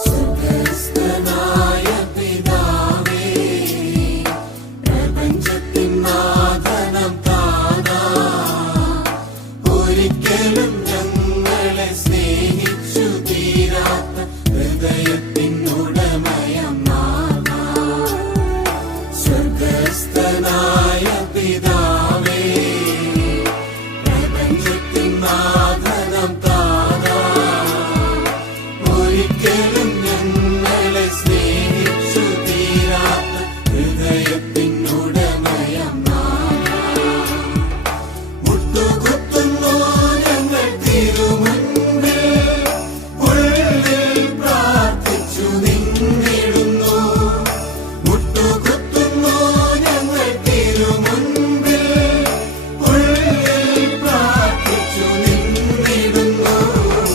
സ്വർഗ്ഗസ്ഥനായ പിതാവേ, പ്രപഞ്ചത്തിൻ നാഥനാം താനാ, ഒരിക്കലും ഞങ്ങളെ സ്നേഹിച്ചു തീരാത്ത ഹൃദയത്തിനുടമയം നാഥാ. സ്വർഗ്ഗസ്ഥനായ പിതാവേ, പ്രപഞ്ചത്തിൻ നാഥനാം താനാ, ഒരിക്കലും